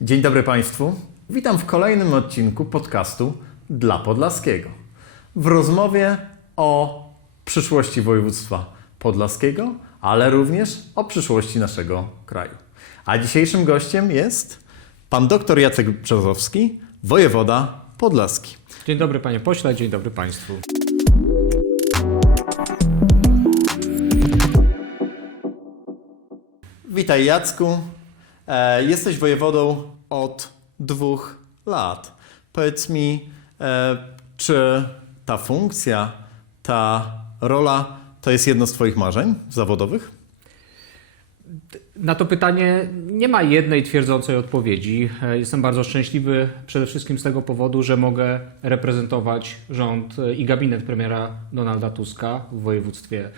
Dzień dobry Państwu. Witam w kolejnym odcinku podcastu dla Podlaskiego. W rozmowie o przyszłości województwa podlaskiego, ale również o przyszłości naszego kraju. A dzisiejszym gościem jest pan dr Jacek Brzozowski, wojewoda podlaski. Dzień dobry panie pośle, dzień dobry państwu. Witaj Jacku. E, jesteś wojewodą od dwóch lat. Powiedz mi, e, czy ta funkcja, ta rola to jest jedno z Twoich marzeń zawodowych? Na to pytanie nie ma jednej twierdzącej odpowiedzi. E, Jestem bardzo szczęśliwy przede wszystkim z tego powodu, że mogę reprezentować rząd i gabinet premiera Donalda Tuska w województwie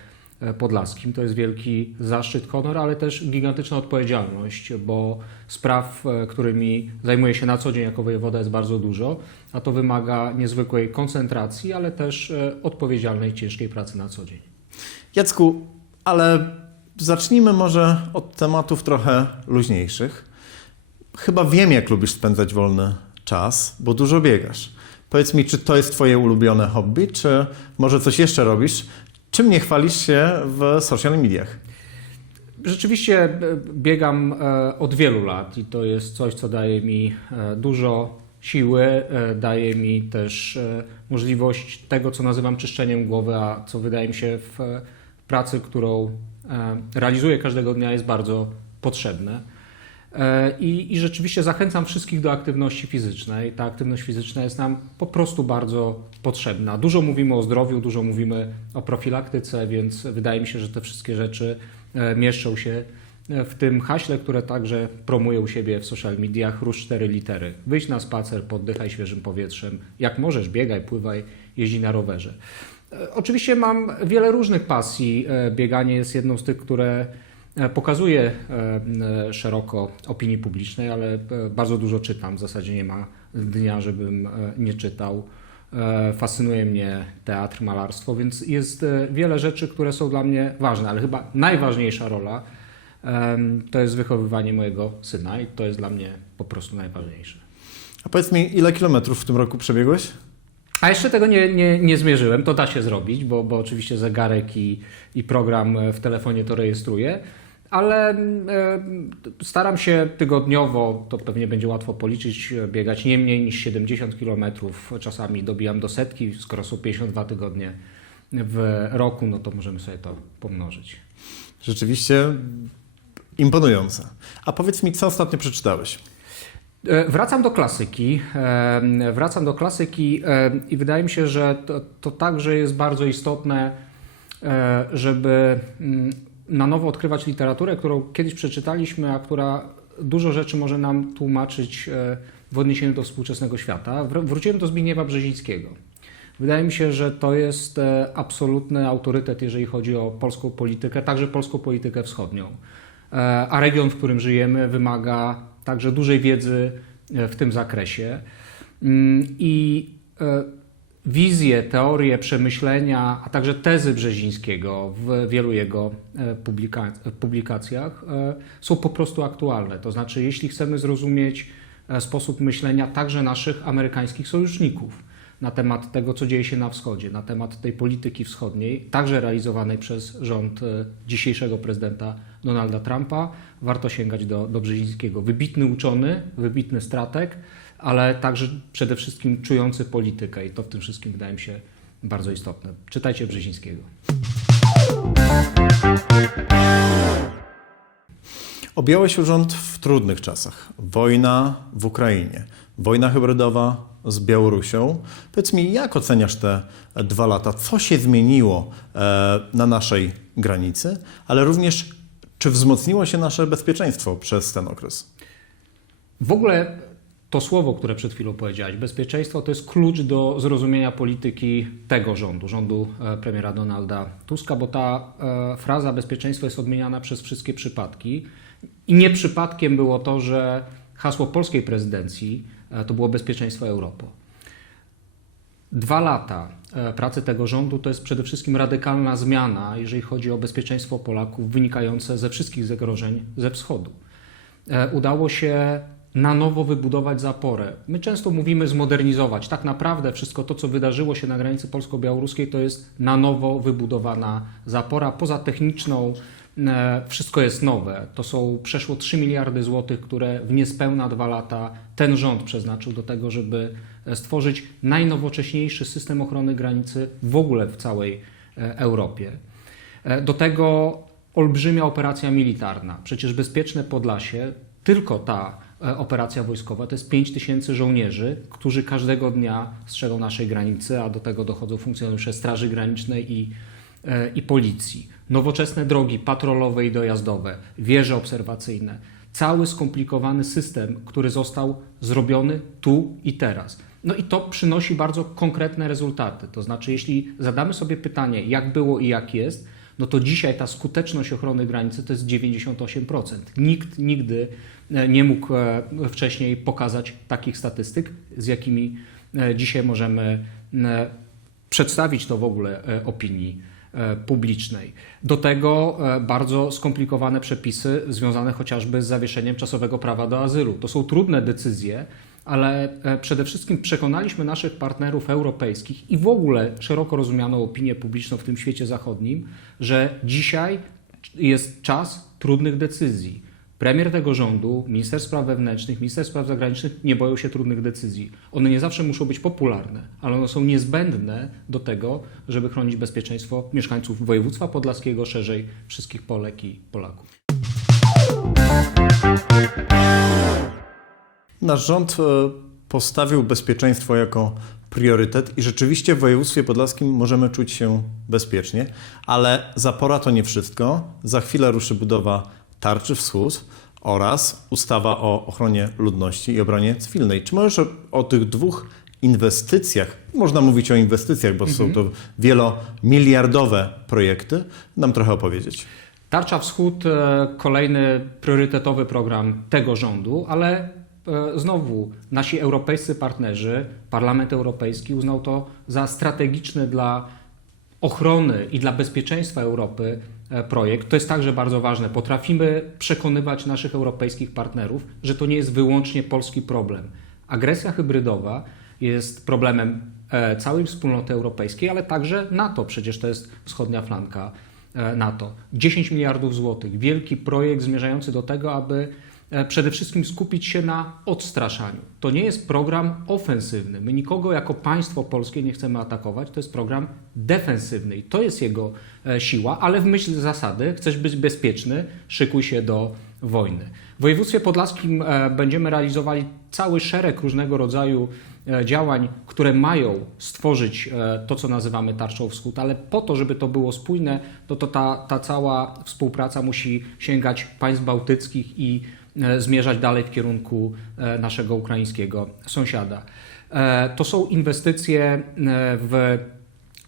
podlaskim. To jest wielki zaszczyt, honor, ale też gigantyczna odpowiedzialność, bo spraw, e, którymi zajmuję się na co dzień jako wojewoda jest bardzo dużo, a to wymaga niezwykłej koncentracji, ale też e, odpowiedzialnej, ciężkiej pracy na co dzień. Jacku, ale zacznijmy może od tematów trochę luźniejszych. Chyba wiem, jak lubisz spędzać wolny czas, bo dużo biegasz. Powiedz mi, czy to jest Twoje ulubione hobby, czy może coś jeszcze robisz? Czym nie chwalisz się w social mediach? Rzeczywiście e, biegam e, od wielu lat i to jest coś, co daje mi e, dużo siły, daje mi też możliwość tego, co nazywam czyszczeniem głowy, a co wydaje mi się w pracy, którą realizuję każdego dnia jest bardzo potrzebne. E, I, I rzeczywiście zachęcam wszystkich do aktywności fizycznej. Ta aktywność fizyczna jest nam po prostu bardzo potrzebna. Dużo mówimy o zdrowiu, dużo mówimy o profilaktyce, więc wydaje mi się, że te wszystkie rzeczy e, mieszczą się e, w tym haśle, które także promuję u siebie w social mediach, rusz cztery litery. Wyjdź na spacer, poddychaj świeżym powietrzem. Jak możesz, biegaj, pływaj, jeździ na rowerze. Oczywiście mam wiele różnych pasji. Bieganie jest jedną z tych, które e, pokazuje e, szeroko opinii publicznej, ale e, bardzo dużo czytam. W zasadzie nie ma dnia, żebym nie czytał. Fascynuje mnie teatr, malarstwo, więc jest wiele rzeczy, które są dla mnie ważne, ale chyba najważniejsza rola to jest wychowywanie mojego syna i to jest dla mnie po prostu najważniejsze. A powiedz mi, ile kilometrów w tym roku przebiegłeś? A jeszcze tego nie, nie, nie zmierzyłem, to da się zrobić, bo, bo oczywiście zegarek i, i program w telefonie to rejestruje, ale e, staram się tygodniowo, to pewnie będzie łatwo policzyć, biegać nie mniej niż 70 km, czasami dobijam do setki, skoro są 52 tygodnie w roku, no to możemy sobie to pomnożyć. Rzeczywiście imponujące. A powiedz mi, co ostatnio przeczytałeś? E, Wracam do klasyki. Wracam do klasyki i wydaje mi się, że to, to także jest bardzo istotne, e, żeby mm, na nowo odkrywać literaturę, którą kiedyś przeczytaliśmy, a która dużo rzeczy może nam tłumaczyć e, w odniesieniu do współczesnego świata. Wr- Wróciłem do Zbigniewa Brzezińskiego. Wydaje mi się, że to jest e, absolutny autorytet, jeżeli chodzi o polską politykę, także polską politykę wschodnią. E, A region, w którym żyjemy, wymaga także dużej wiedzy w tym zakresie. Mm, I wizje, teorie, przemyślenia, a także tezy Brzezińskiego w wielu jego e, publika- publikacjach e, są po prostu aktualne. To znaczy, jeśli chcemy zrozumieć e, sposób myślenia także naszych amerykańskich sojuszników na temat tego, co dzieje się na wschodzie, na temat tej polityki wschodniej, także realizowanej przez rząd dzisiejszego prezydenta Donalda Trumpa, warto sięgać do, do Brzezińskiego. Wybitny uczony, wybitny strateg, ale także przede wszystkim czujący politykę i to w tym wszystkim wydaje mi się bardzo istotne. Czytajcie Brzezińskiego. Objąłeś urząd w trudnych czasach. Wojna w Ukrainie, wojna hybrydowa z Białorusią. Powiedz mi, jak oceniasz te dwa lata? Co się zmieniło e, na naszej granicy, ale również czy wzmocniło się nasze bezpieczeństwo przez ten okres? W ogóle to słowo, które przed chwilą powiedziałeś, bezpieczeństwo, to jest klucz do zrozumienia polityki tego rządu, rządu e, premiera Donalda Tuska, bo ta e, fraza bezpieczeństwo jest odmieniana przez wszystkie przypadki. I nie przypadkiem było to, że hasło polskiej prezydencji e, to było bezpieczeństwo Europy. Dwa lata pracy tego rządu to jest przede wszystkim radykalna zmiana, jeżeli chodzi o bezpieczeństwo Polaków wynikające ze wszystkich zagrożeń ze wschodu. Udało się na nowo wybudować zaporę. My często mówimy zmodernizować. Tak naprawdę wszystko to, co wydarzyło się na granicy polsko-białoruskiej, to jest na nowo wybudowana zapora. Poza techniczną e, wszystko jest nowe. To są przeszło 3 miliardy złotych, które w niespełna dwa lata ten rząd przeznaczył do tego, żeby e, stworzyć najnowocześniejszy system ochrony granicy w ogóle w całej e, Europie. Do tego olbrzymia operacja militarna. Przecież bezpieczne Podlasie, tylko ta operacja wojskowa, to jest 5 tysięcy żołnierzy, którzy każdego dnia strzegą naszej granicy, a do tego dochodzą funkcjonariusze Straży Granicznej i, e, i policji. Nowoczesne drogi patrolowe i dojazdowe, wieże obserwacyjne. Cały skomplikowany system, który został zrobiony tu i teraz. No i to przynosi bardzo konkretne rezultaty. To znaczy, jeśli zadamy sobie pytanie, jak było i jak jest, no to dzisiaj ta skuteczność ochrony granicy to jest 98%. Nikt nigdy e, nie mógł e, wcześniej pokazać takich statystyk, z jakimi e, dzisiaj możemy przedstawić to w ogóle opinii publicznej. Do tego bardzo skomplikowane przepisy związane chociażby z zawieszeniem czasowego prawa do azylu. To są trudne decyzje, ale e, przede wszystkim przekonaliśmy naszych partnerów europejskich i w ogóle szeroko rozumianą opinię publiczną w tym świecie zachodnim, że dzisiaj jest czas trudnych decyzji. Premier tego rządu, minister spraw wewnętrznych, minister spraw zagranicznych nie boją się trudnych decyzji. One nie zawsze muszą być popularne, ale one są niezbędne do tego, żeby chronić bezpieczeństwo mieszkańców województwa podlaskiego, szerzej wszystkich Polek i Polaków. Nasz rząd e, postawił bezpieczeństwo jako priorytet i rzeczywiście w województwie podlaskim możemy czuć się bezpiecznie, ale zapora to nie wszystko. Za chwilę ruszy budowa tarczy wschód oraz ustawa o ochronie ludności i obronie cywilnej. Czy możesz o, o tych dwóch inwestycjach, można mówić o inwestycjach, bo są to wielomiliardowe projekty, nam trochę opowiedzieć? Tarcza Wschód, e, kolejny priorytetowy program tego rządu, ale znowu nasi europejscy partnerzy, Parlament Europejski uznał to za strategiczny dla ochrony i dla bezpieczeństwa Europy e, projekt. To jest także bardzo ważne. Potrafimy przekonywać naszych europejskich partnerów, że to nie jest wyłącznie polski problem. Agresja hybrydowa jest problemem e, całej wspólnoty europejskiej, ale także NATO. Przecież to jest wschodnia flanka e, NATO. 10 miliardów złotych. Wielki projekt zmierzający do tego, aby e, przede wszystkim skupić się na odstraszaniu. To nie jest program ofensywny. My nikogo jako państwo polskie nie chcemy atakować. To jest program defensywny i to jest jego e, siła, ale w myśl zasady chcesz być bezpieczny, szykuj się do wojny. W województwie podlaskim e, będziemy realizowali cały szereg różnego rodzaju e, działań, które mają stworzyć e, to, co nazywamy tarczą wschód, ale po to, żeby to było spójne, no to ta, ta cała współpraca musi sięgać państw bałtyckich i e, zmierzać dalej w kierunku e, naszego ukraińskiego sąsiada. E, To są inwestycje e, w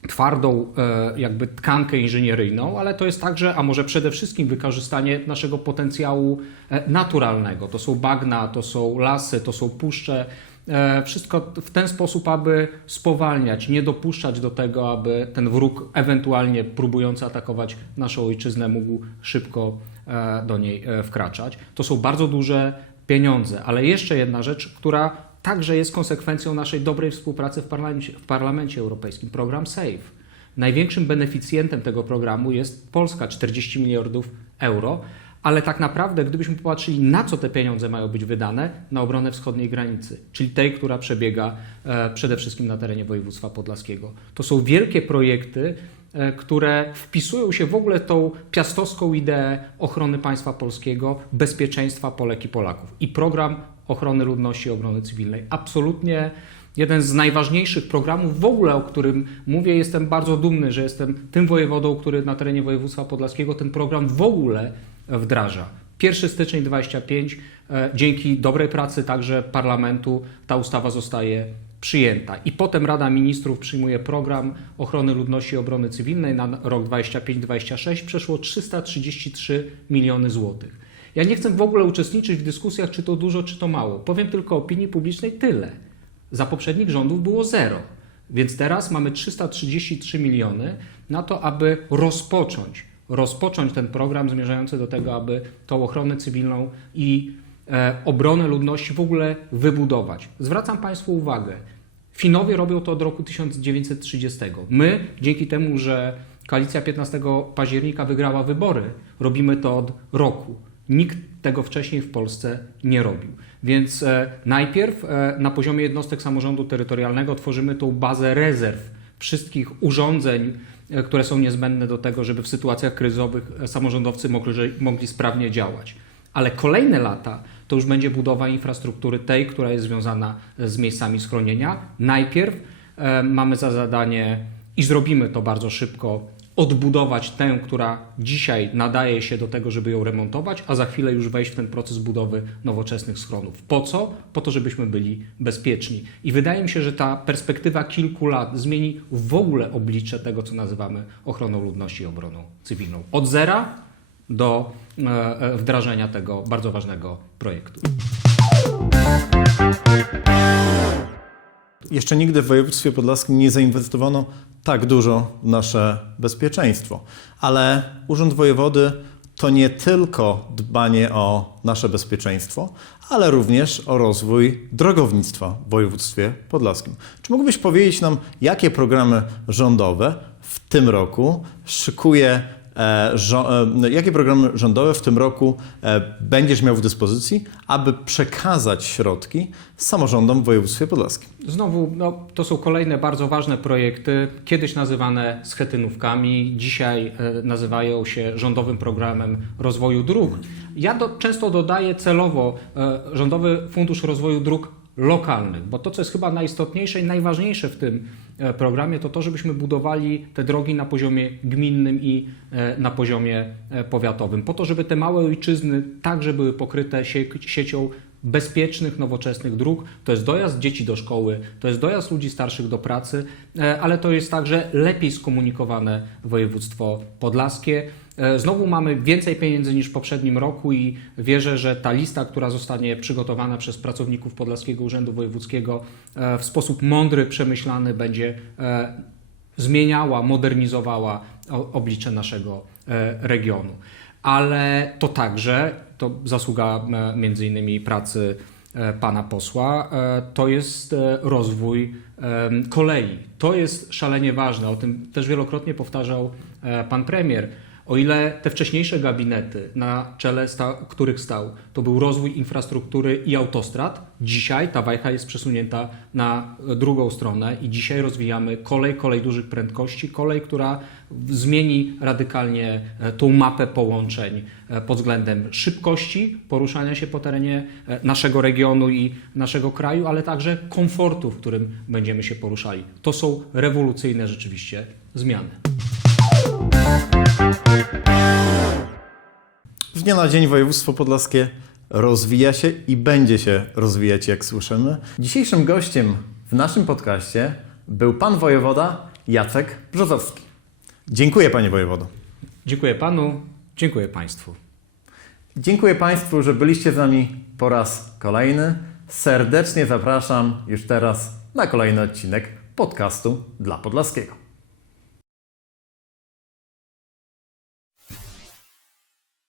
twardą e, jakby tkankę inżynieryjną, ale to jest także, a może przede wszystkim wykorzystanie naszego potencjału e, naturalnego. To są bagna, to są lasy, to są puszcze. E, Wszystko w ten sposób, aby spowalniać, nie dopuszczać do tego, aby ten wróg ewentualnie próbujący atakować naszą ojczyznę mógł szybko e, do niej e, wkraczać. To są bardzo duże pieniądze, ale jeszcze jedna rzecz, która także jest konsekwencją naszej dobrej współpracy w parlamencie, w parlamencie Europejskim, program SAFE. Największym beneficjentem tego programu jest Polska, 40 miliardów euro, ale tak naprawdę, gdybyśmy popatrzyli, na co te pieniądze mają być wydane, na obronę wschodniej granicy, czyli tej, która przebiega e, przede wszystkim na terenie województwa podlaskiego. To są wielkie projekty, e, które wpisują się w ogóle tą piastowską ideę ochrony państwa polskiego, bezpieczeństwa Polek i Polaków. I program ochrony ludności i obrony cywilnej. Absolutnie jeden z najważniejszych programów w ogóle, o którym mówię. Jestem bardzo dumny, że jestem tym wojewodą, który na terenie województwa podlaskiego ten program w ogóle wdraża. 1 styczeń 25, e, dzięki dobrej pracy także parlamentu ta ustawa zostaje przyjęta. I potem Rada Ministrów przyjmuje program ochrony ludności i obrony cywilnej na rok 25-26. Przeszło 333 miliony złotych. Ja nie chcę w ogóle uczestniczyć w dyskusjach, czy to dużo, czy to mało. Powiem tylko opinii publicznej tyle. Za poprzednich rządów było zero. Więc teraz mamy 333 miliony na to, aby rozpocząć, rozpocząć ten program zmierzający do tego, aby tą ochronę cywilną i e, obronę ludności w ogóle wybudować. Zwracam Państwu uwagę, Finowie robią to od roku 1930. My, dzięki temu, że koalicja 15 października wygrała wybory, robimy to od roku. Nikt tego wcześniej w Polsce nie robił. Więc e, najpierw e, na poziomie jednostek samorządu terytorialnego tworzymy tą bazę rezerw wszystkich urządzeń, e, które są niezbędne do tego, żeby w sytuacjach kryzysowych e, samorządowcy mogli, mogli sprawnie działać. Ale kolejne lata to już będzie budowa infrastruktury tej, która jest związana z miejscami schronienia. Najpierw e, mamy za zadanie i zrobimy to bardzo szybko odbudować tę, która dzisiaj nadaje się do tego, żeby ją remontować, a za chwilę już wejść w ten proces budowy nowoczesnych schronów. Po co? Po to, żebyśmy byli bezpieczni. I wydaje mi się, że ta perspektywa kilku lat zmieni w ogóle oblicze tego, co nazywamy ochroną ludności i obroną cywilną. Od zera do e, e, wdrażania tego bardzo ważnego projektu. Jeszcze nigdy w województwie podlaskim nie zainwestowano tak dużo w nasze bezpieczeństwo. Ale Urząd Wojewody to nie tylko dbanie o nasze bezpieczeństwo, ale również o rozwój drogownictwa w województwie podlaskim. Czy mógłbyś powiedzieć nam, jakie programy rządowe w tym roku szykuje jakie programy rządowe w tym roku e, będziesz miał w dyspozycji, aby przekazać środki samorządom w województwie podlaskim? Znowu, no, to są kolejne bardzo ważne projekty, kiedyś nazywane schetynówkami, dzisiaj e, nazywają się Rządowym Programem Rozwoju Dróg. Ja do, często dodaję celowo e, Rządowy Fundusz Rozwoju Dróg Lokalnych, bo to, co jest chyba najistotniejsze i najważniejsze w tym e, programie, to to, żebyśmy budowali te drogi na poziomie gminnym i e, na poziomie e, powiatowym, po to, żeby te małe ojczyzny także były pokryte sie, siecią bezpiecznych, nowoczesnych dróg. To jest dojazd dzieci do szkoły, to jest dojazd ludzi starszych do pracy, e, ale to jest także lepiej skomunikowane województwo podlaskie. E, Znowu mamy więcej pieniędzy niż w poprzednim roku i wierzę, że ta lista, która zostanie przygotowana przez pracowników Podlaskiego Urzędu Wojewódzkiego e, w sposób mądry, przemyślany będzie zmieniała, modernizowała oblicze naszego regionu. Ale to także, to zasługa e, między innymi pracy e, pana posła, e, to jest rozwój kolei. To jest szalenie ważne, o tym też wielokrotnie powtarzał pan premier. O ile te wcześniejsze gabinety, na czele sta, których stał, to był rozwój infrastruktury i autostrad, dzisiaj ta wajcha jest przesunięta na drugą stronę i dzisiaj rozwijamy kolej, kolej dużych prędkości, kolej, która zmieni radykalnie e, tą mapę połączeń e, pod względem szybkości poruszania się po terenie e, naszego regionu i naszego kraju, ale także komfortu, w którym będziemy się poruszali. To są rewolucyjne rzeczywiście zmiany. Z dnia na dzień województwo podlaskie rozwija się i będzie się rozwijać, jak słyszymy. Dzisiejszym gościem w naszym podcaście był pan wojewoda Jacek Brzozowski. Dziękuję panie wojewodo. Dziękuję panu, dziękuję państwu. Dziękuję państwu, że byliście z nami po raz kolejny. Serdecznie zapraszam już teraz na kolejny odcinek podcastu dla Podlaskiego.